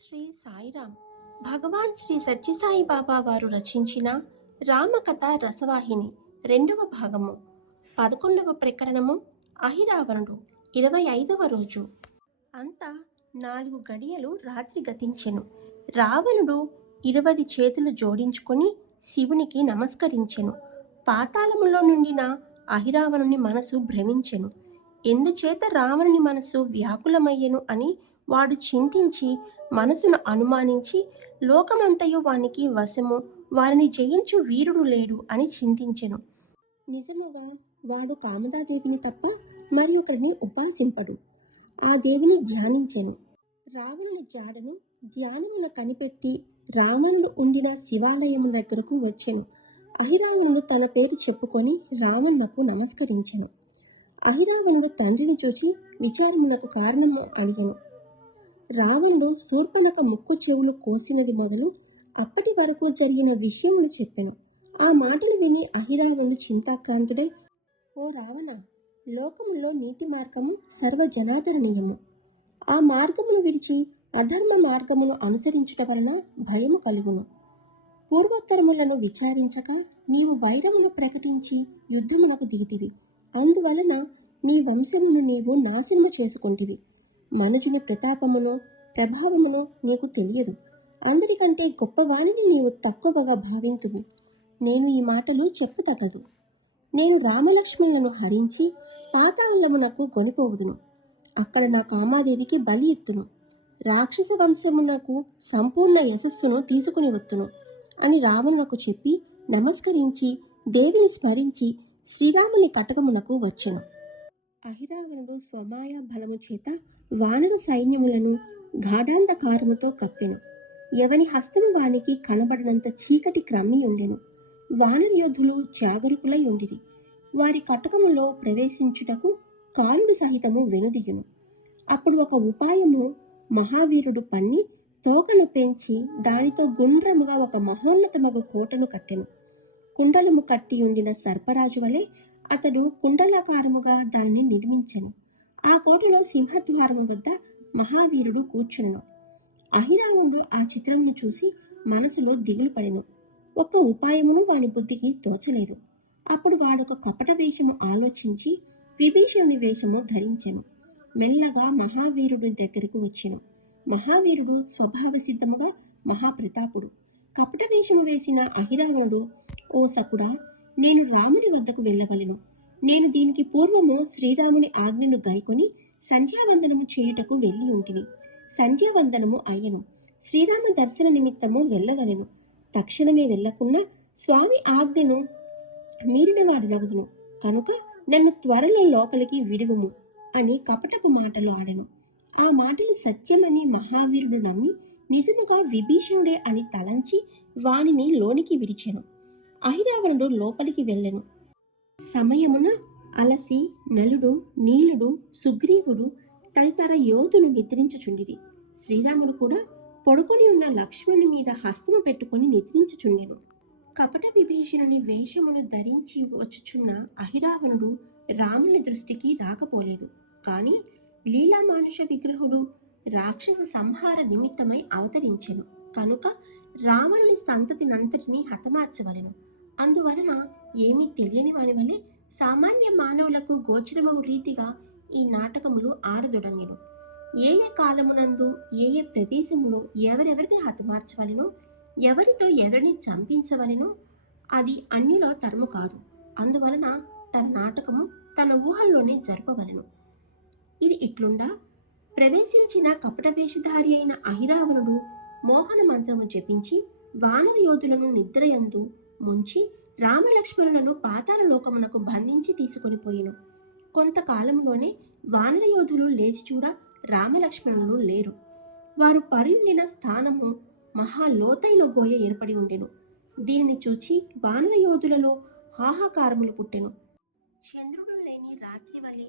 శ్రీ సాయిరామ్. భగవాన్ శ్రీ సత్యసాయి బాబా వారు రచించిన రామకథ రసవాహిని 2వ భాగము 11వ ప్రకరణము అహిరావణుడు 25వ రోజు. అంతా 4 గడియలు రాత్రి గతించెను. రావణుడు 20 చేతులు జోడించుకొని శివునికి నమస్కరించెను. పాతాళములో నుండిన అహిరావణుని మనసు భ్రమించెను. ఎందుచేత రావణుని మనసు వ్యాకులమయ్యెను అని వాడు చింతించి మనసును అనుమానించి లోకమంతయు వానికి వశము, వారిని జయించు వీరుడు లేడు అని చింతించెను. నిజముగా వాడు కామదాదేవిని తప్ప మరి ఒకరిని ఉపాసింపడు. ఆ దేవిని ధ్యానించెను. రావణుని జాడను ధ్యానమున కనిపెట్టి రావణుడు ఉండిన శివాలయము దగ్గరకు వచ్చెను. అహిరావణుడు తన పేరు చెప్పుకొని రావణునకు నమస్కరించెను. అహిరావణుడు తండ్రిని చూచి విచారమునకు కారణము అడిగెను. రావణుడు శూర్పణఖ ముక్కు చెవులు కోసినది మొదలు అప్పటి వరకు జరిగిన విషయములు చెప్పెను. ఆ మాటలు విని అహిరావణుడు చింతాక్రాంతుడై, ఓ రావణ, లోకములో నీతి మార్గము సర్వజనాదరణీయము. ఆ మార్గమును విడిచి అధర్మ మార్గమును అనుసరించుట వలన భయము కలుగును. పూర్వోత్తరములను విచారించక నీవు వైరమును ప్రకటించి యుద్ధమునకు దిగితివి. అందువలన నీ వంశమును నీవు నాశనము చేసుకుంటివి. మనుజుని ప్రతాపమును ప్రభావమును నీకు తెలియదు. అందరికంటే గొప్పవాణిని నీవు తక్కువగా భావింతువు. నేను ఈ మాటలు చెప్పుతగదు. నేను రామలక్ష్మణులను హరించి పాతాళమునకు కొనిపోవుదును. అక్కడ నా కామాదేవికి బలి ఇత్తును. రాక్షస వంశమునకు సంపూర్ణ యశస్సును తీసుకుని వత్తును అని రావణునకు చెప్పి నమస్కరించి దేవిని స్మరించి శ్రీరాముని కటకమునకు వచ్చును. అహిరావణుడు స్వమాయ బలము చేత వానర సైన్యములను గాఢాంధకారముతో కప్పెను. ఎవని హస్తము వానికి కనబడినంత చీకటి క్రమ్మి ఉండెను. వానర యోధులు జాగరూకులై ఉండిరి. వారి కటకములో ప్రవేశించుటకు కాలుడు సహితము వెనుదిగును. అప్పుడు ఒక ఉపాయము మహావీరుడు పన్ని తోకను పెంచి దానితో గుండ్రముగా ఒక మహోన్నతమగు కోటను కట్టెను. కుండలము కట్టి ఉండిన సర్పరాజు వలె అతడు కుండలాకారముగా దానిని నిర్మించెను. ఆ కోటలో సింహద్వారము వద్ద మహావీరుడు కూర్చునను. అహిరావణుడు ఆ చిత్రమును చూసి మనసులో దిగులు పడెను. ఒక్క ఉపాయమును వాని బుద్ధికి తోచలేదు. అప్పుడు వాడొక కపట వేషము ఆలోచించి విభీషణుని వేషము ధరించెను. మెల్లగా మహావీరుడి దగ్గరకు వచ్చెను. మహావీరుడు స్వభావ సిద్ధముగా మహాప్రతాపుడు. కపట వేషము వేసిన అహిరావణుడు, ఓ సకుడా, నేను రాముని వద్దకు వెళ్ళవలెను. నేను దీనికి పూర్వము శ్రీరాముని ఆజ్ఞను గైకొని సంధ్యావందనము చేయుటకు వెళ్ళి ఉంటిని. సంధ్యావందనము అయ్యను. శ్రీరామ దర్శన నిమిత్తము వెళ్ళవలెను. తక్షణమే వెళ్ళకున్నా స్వామి ఆజ్ఞను మీరినవాడనగుదును. కనుక నన్ను త్వరలో లోపలికి విడువుము అని కపటపు మాటలు ఆడెను. ఆ మాటలు సత్యమని మహావీరుడు నమ్మి నిజముగా విభీషణుడే అని తలంచి వానిని లోనికి విడిచెను. అహిరావణుడు లోపలికి వెళ్ళెను. సమయమున అలసి నలుడు, నీలుడు, సుగ్రీవుడు తదితర యోధులు నిద్రించుచుండిరి. శ్రీరాముడు కూడా పొడుకొని ఉన్న లక్ష్మణుని మీద హస్తము పెట్టుకుని నిద్రించుచుండెను. కపట విభీషణుని వేషమును ధరించి వచ్చుచున్న అహిరావణుడు రాముని దృష్టికి రాకపోలేదు. కాని లీలామానుష విగ్రహుడు రాక్షస సంహార నిమిత్తమై అవతరించెను. కనుక రావణుని సంతతినంతటినీ హతమార్చవలెను. అందువలన ఏమీ తెలియని వాని వలె సామాన్య మానవులకు గోచరమగు రీతిగా ఈ నాటకములు ఆడదొడంగెను. ఏ ఏ కాలమునందు ఏ ఏ ప్రదేశములో ఎవరెవరిని హతమార్చవలెనో, ఎవరితో ఎవరిని చంపించవలెనో అది అన్యుల తరము కాదు. అందువలన తన నాటకము తన ఊహల్లోనే జరపవలెను. ఇది ఇట్లుండా ప్రవేశించిన కపట వేషధారి అయిన అహిరావణుడు మోహన మంత్రము జపించి వానర యోధులను నిద్రయందు ముంచి రామలక్ష్మణులను పాతాళ లోకమునకు బంధించి తీసుకొని పోయెను. కొంతకాలంలోనే వానర యోధులు లేచి చూడ రామలక్ష్మణులు లేరు. వారు పరుండిన స్థానము మహా లోతైన గోయ ఏర్పడి ఉండెను. దీనిని చూచి వానర యోధులలో హాహాకారములు పుట్టెను. చంద్రుడు లేని రాత్రి వలె,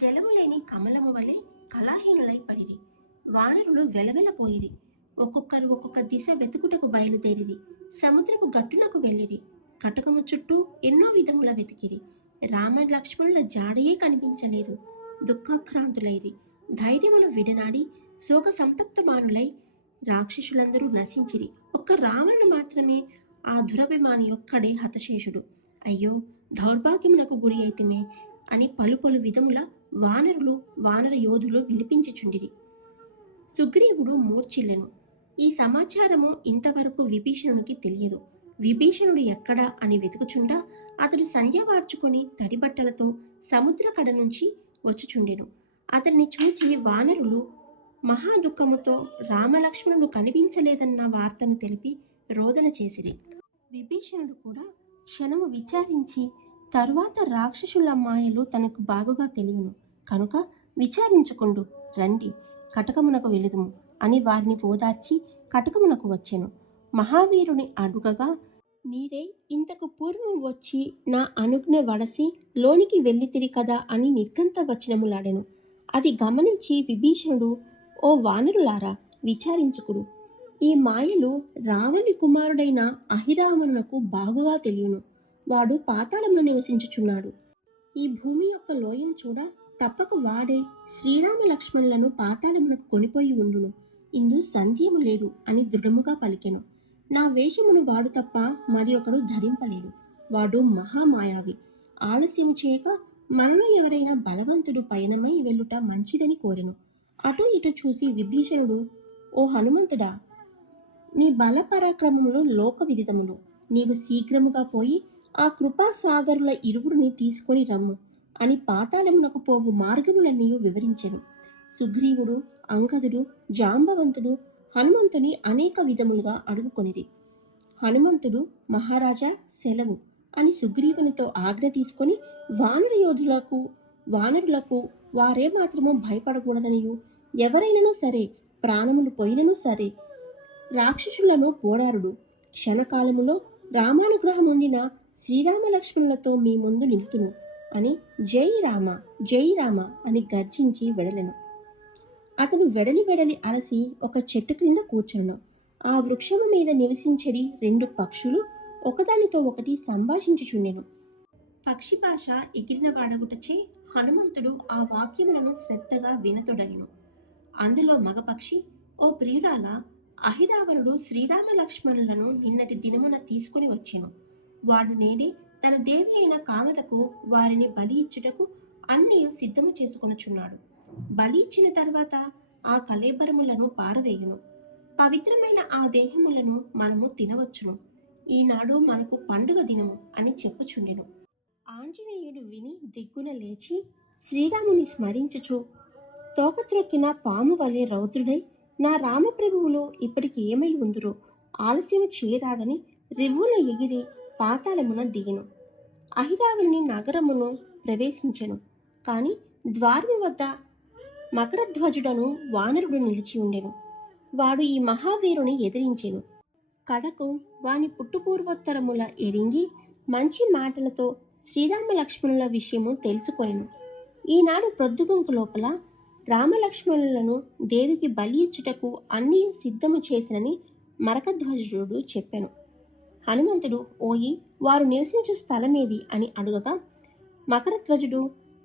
జలము లేని కమలము వలె కళాహీనులై పడిరి. వానరులు వెలవెలపోయిరి. ఒక్కొక్కరు ఒక్కొక్క దిశ వెతుకుటకు బయలుదేరిరి. సముద్రపు గట్టునకు వెళ్ళిరి. కటకము చుట్టూ ఎన్నో విధముల వెతికిరి. రామ లక్ష్మణుల జాడయే కనిపించలేదు. దుఃఖాక్రాంతులైరి. ధైర్యమును విడనాడి శోక సంతప్తమానులై రాక్షసులందరూ నశించిరి. ఒక్క రావణుడు మాత్రమే ఆ దురభిమాని ఒక్కడే హతశేషుడు. అయ్యో, దౌర్భాగ్యమునకు గురి అయితిమే అని పలు పలు విధముల వానరులు వానర యోధులు విలిపించుచుండిరి. సుగ్రీవుడు మూర్ఛిల్లెను. ఈ సమాచారము ఇంతవరకు విభీషణునికి తెలియదు. విభీషణుడు ఎక్కడా అని వెతుకుచుండా అతడు సంధ్య వార్చుకొని తడిబట్టలతో సముద్ర కడ నుంచి వచ్చుచుండెను. అతన్ని చూచి వానరులు మహాదుఃఖముతో రామలక్ష్మణులు కనిపించలేదన్న వార్తను తెలిపి రోదన చేసిరి. విభీషణుడు కూడా క్షణము విచారించి తరువాత రాక్షసుల మాయలు తనకు బాగుగా తెలియను కనుక విచారించుకుండు రండి కటకమునకు వెలుదుము అని వారిని ఓదార్చి కటకమునకు వచ్చెను. మహావీరుని అడుగగా, మీరే ఇంతకు పూర్వం వచ్చి నా అనుజ్ఞ వడసి లోనికి వెళ్ళితిరి కదా అని నిర్గంత వచనములాడెను. అది గమనించి విభీషణుడు, ఓ వానరులారా, విచారించుకుడు. ఈ మాయలు రావణి కుమారుడైన అహిరావణునకు బాగుగా తెలియను. వాడు పాతాళంలో నివసించుచున్నాడు. ఈ భూమి యొక్క లోయను చూడ తప్పక వాడే శ్రీరామ లక్ష్మణులను పాతాళమునకు కొనిపోయి ఉండును. ఇందు సందేహము లేదు అని దృఢముగా పలికెను. నా వేషమును వాడు తప్ప మరి ఒకడు ధరింపలేడు. వాడు మహామాయావి. ఆలస్యం చేయక మనలో ఎవరైనా బలవంతుడు పయనమై వెళ్ళుట మంచిదని కోరెను. అటు ఇటు చూసి విభీషణుడు, ఓ హనుమంతుడా, నీ బల పరాక్రమములు లోక విదితములు. నీవు శీఘ్రముగా పోయి ఆ కృపాసాగరుల ఇరువురిని తీసుకొని రమ్ము అని పాతాళమునకు పోవు మార్గములన్నీ వివరించెను. సుగ్రీవుడు, అంగదుడు, జాంబవంతుడు హనుమంతుని అనేక విధములుగా అడుగుకొనిరి. హనుమంతుడు, మహారాజా సెలవు అని సుగ్రీవునితో ఆజ్ఞ తీసుకొని వానరులకు వారే మాత్రము భయపడకూడదనియు, ఎవరైనను సరే ప్రాణములు పోయినను సరే రాక్షసులను పోరారుడు. క్షణకాలములో రామానుగ్రహముండిన శ్రీరామ లక్ష్మణులతో మీ ముందు నిలుతును అని జై రామ జై రామ అని గర్జించి వెడలెను. అతను వెడలి అలసి ఒక చెట్టు క్రింద కూర్చును. ఆ వృక్షము మీద నివసించడి 2 పక్షులు ఒకదానితో ఒకటి సంభాషించుచుండెను. పక్షి భాష ఎగిరిన వాడగుటచే హనుమంతుడు ఆ వాక్యములను శ్రద్ధగా వినతొడగెను. అందులో మగపక్షి, ఓ ప్రియురాల, అహిరావణుడు శ్రీరామ లక్ష్మణులను నిన్నటి దినమున తీసుకుని వచ్చెను. వాడు నేడే తన దేవి అయిన కామతకు వారిని బలి ఇచ్చుటకు అన్నీ సిద్ధము చేసుకొనుచున్నాడు. బలి ఇచ్చిన తర్వాత ఆ కళేబరములను పారవేయును. పవిత్రమైన ఆ దేహములను మనము తినవచ్చును. ఈనాడు మనకు పండుగ దినము అని చెప్పుచుండెను. ఆంజనేయుడు విని దిగ్గున లేచి శ్రీరాముని స్మరించుచు, తోకత్రొక్కిన పాము వలె రౌద్రుడై, నా రామప్రభువులు ఇప్పటికి ఏమై ఉందురో ఆలస్యము చేయరాదని రివ్వున ఎగిరి పాతాళమున దిగెను. అహిరావణి నగరమును ప్రవేశించెను. కాని ద్వారము వద్ద మకరధ్వజుడను వానరుడు నిలిచి ఉండెను. వాడు ఈ మహావీరుని ఎదిరించెను. కడకు వాని పుట్టుపూర్వోత్తరముల ఎరింగి మంచి మాటలతో శ్రీరామ లక్ష్మణుల విషయము తెలుసుకొనెను. ఈనాడు ప్రొద్దుగుంకు లోపల రామలక్ష్మణులను దేవికి బలి ఇచ్చుటకు అన్నీ సిద్ధము చేసినని మరకధ్వజుడు చెప్పెను. హనుమంతుడు, ఓయి, వారు నివసించు స్థలమేది అని అడుగగా మకరధ్వజుడు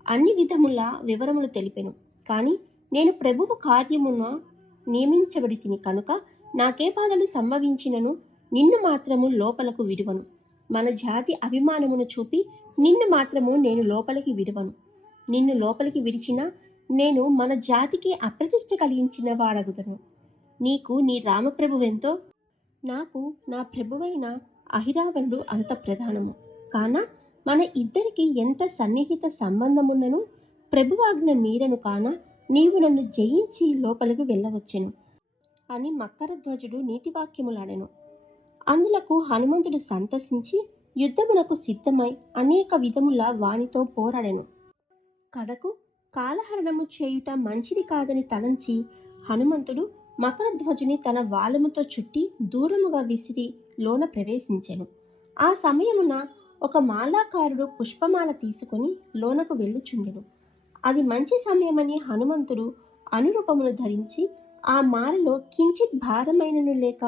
అన్ని విధముల వివరములు తెలిపెను. కాని నేను ప్రభువు కార్యమున నియమించబడి తిని కనుక నాకే బాధలు సంభవించినను నిన్ను మాత్రము లోపలకు విడువను. మన జాతి అభిమానమును చూపి నిన్ను మాత్రము నేను లోపలికి విడువను. నిన్ను లోపలికి విడిచినా నేను మన జాతికి అప్రతిష్ట కలిగించిన వాడగుదను. నీకు నీ రామప్రభువెంతో, నాకు నా ప్రభువైన అహిరావణుడు అంత ప్రధానము. కాన మన ఇద్దరికి ఎంత సన్నిహిత సంబంధమున్నను ప్రభువాజ్ఞ మీరను కాన నీవు నన్ను జయించి లోపలికి వెళ్ళవచ్చెను అని మకరధ్వజుడు నీతివాక్యములాడెను. అందులకు హనుమంతుడు సంతసించి యుద్ధమునకు సిద్ధమై అనేక విధముల వానితో పోరాడెను. కడకు కాలహరణము చేయుట మంచిది కాదని తలంచి హనుమంతుడు మకరధ్వజుని తన వాలముతో చుట్టి దూరముగా విసిరి లోన ప్రవేశించెను. ఆ సమయమున ఒక మాలాకారుడు పుష్పమాల తీసుకొని లోనకు వెళ్ళుచుండెను. అది మంచి సమయమని హనుమంతుడు అనురూపమును ధరించి ఆ మాలలో కించిత్ భారమైనను లేక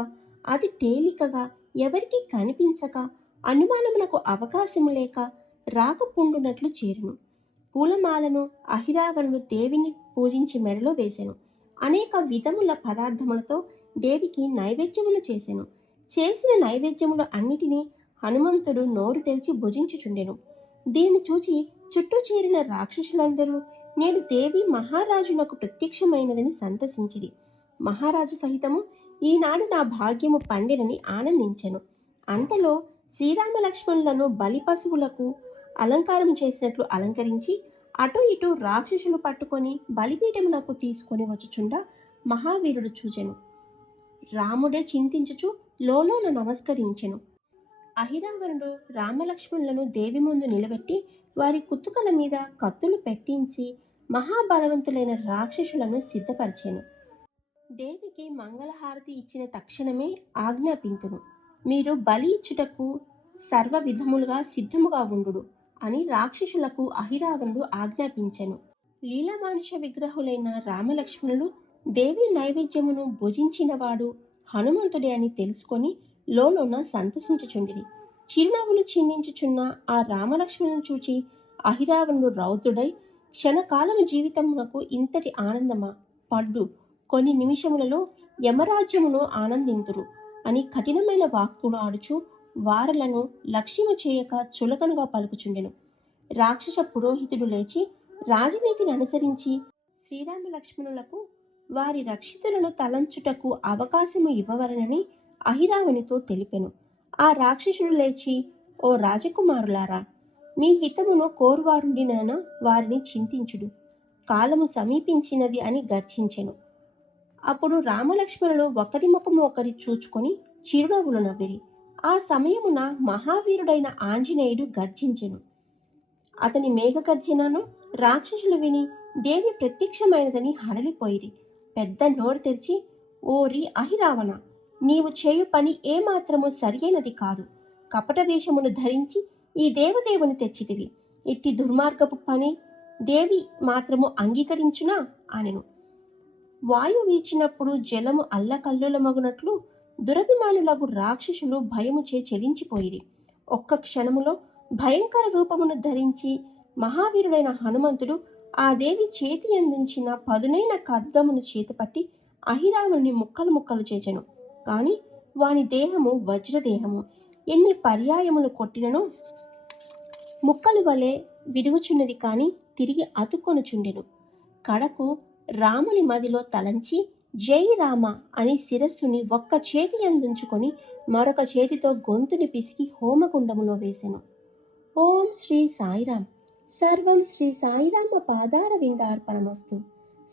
అది తేలికగా ఎవరికి కనిపించక అనుమానమునకు అవకాశము లేక రాకపుండునట్లు చేరును. పూలమాలను అహిరావణుడు దేవిని పూజించి మెడలో వేసెను. అనేక విధముల పదార్థములతో దేవికి నైవేద్యములు చేసెను. చేసిన నైవేద్యములు అన్నిటినీ హనుమంతుడు నోరు తెరిచి భుజించుచుండెను. దీన్ని చూచి చుట్టూ చేరిన రాక్షసులందరూ నేడు దేవి మహారాజునకు ప్రత్యక్షమైనదని సంతసించిరి. మహారాజు సహితము ఈనాడు నా భాగ్యము పండినని ఆనందించెను. అంతలో శ్రీరామ లక్ష్మణులను బలి పశువులకు అలంకారం చేసినట్లు అలంకరించి అటు ఇటు రాక్షసులు పట్టుకొని బలిపీఠమునకు తీసుకొని వచ్చుచుండా మహావీరుడు చూచెను. రాముడే చింతించుచు లోలోన నమస్కరించెను. అహిరావణుడు రామలక్ష్మణులను దేవి ముందు నిలబెట్టి వారి కుత్తుకల మీద కత్తులు పెట్టించి మహాబలవంతులైన రాక్షసులను సిద్ధపరిచెను. దేవికి మంగళహారతి ఇచ్చిన తక్షణమే ఆజ్ఞాపింతును. మీరు బలి ఇచ్చుటకు సర్వ విధములుగా సిద్ధముగా ఉండు అని రాక్షసులకు అహిరావణుడు ఆజ్ఞాపించెను. లీలమానుష విగ్రహులైన రామలక్ష్మణులు దేవి నైవేద్యమును భుజించినవాడు హనుమంతుడే అని తెలుసుకొని లోలోన సంతసించుచుండిరి. చిరునవ్వులు చిందించుచున్న ఆ రామలక్ష్మణులను చూచి అహిరావణుడు రౌద్రుడై, క్షణకాలము జీవితమునకు ఇంతటి ఆనందమా? పడ్డు కొన్ని నిమిషములలో యమరాజ్యమును ఆనందింతురు అని కఠినమైన వాక్కులు ఆడుచు వారలను లక్ష్యము చేయక చులకనగా పలుకుచుండెను. రాక్షస పురోహితుడు లేచి రాజనీతిని అనుసరించి శ్రీరామ లక్ష్మణులకు వారి రక్షితులను తలంచుటకు అవకాశము ఇవ్వవలనని అహిరావునితో తెలిపెను. ఆ రాక్షసుడు లేచి, ఓ రాజకుమారులారా, మీ హితమును కోరువారుండిన వారిని చింతించుడు, కాలము సమీపించినది అని గర్జించెను. అప్పుడు రామలక్ష్మణులు ఒకరి ముఖము ఒకరి చూచుకొని చిరునవ్వులు నవ్విరి. ఆ సమయమున మహావీరుడైన ఆంజనేయుడు గర్జించెను. అతని మేఘగర్జనను రాక్షసులు విని దేవి ప్రత్యక్షమైనదని హడలిపోయిరి. పెద్ద నోరు తెరిచి, ఓరి అహిరావణ, నీవు చేయు పని ఏమాత్రము సరియైనది కాదు. కపట వేషమును ధరించి ఈ దేవదేవుని తెచ్చితివి. ఇట్టి దుర్మార్గపు పని దేవి మాత్రము అంగీకరించునా అనెను. వాయు వీచినప్పుడు జలము అల్లకల్లోలమగునట్లు దురభిమానులగు రాక్షసులు భయముచే చెలించిపోయిరి. ఒక్క క్షణములో భయంకర రూపమును ధరించి మహావీరుడైన హనుమంతుడు ఆ దేవి చేతి అందించిన పదునైన ఖడ్గమును చేతపట్టి అహిరావణుని ముక్కలు ముక్కలు చేచెను. కాని వాని దేహము వజ్రదేహము. ఎన్ని పర్యాయములు కొట్టినను ముక్కలు వలె విరుగుచున్నది కాని తిరిగి అతుక్కొనుచుండెను. కడకు రాముని మదిలో తలంచి జై రామ అని శిరస్సుని ఒక్క చేతి అందించుకొని మరొక చేతితో గొంతుని పిసికి హోమకుండములో వేసెను. ఓం శ్రీ సాయిరాం. సర్వం శ్రీ సాయిరామ పాదార విందార్పణమస్తు.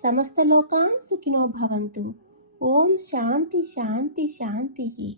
సమస్త లోకాన్ సుఖినో భవంతు. ఓం శాంతి శాంతి శాంతి.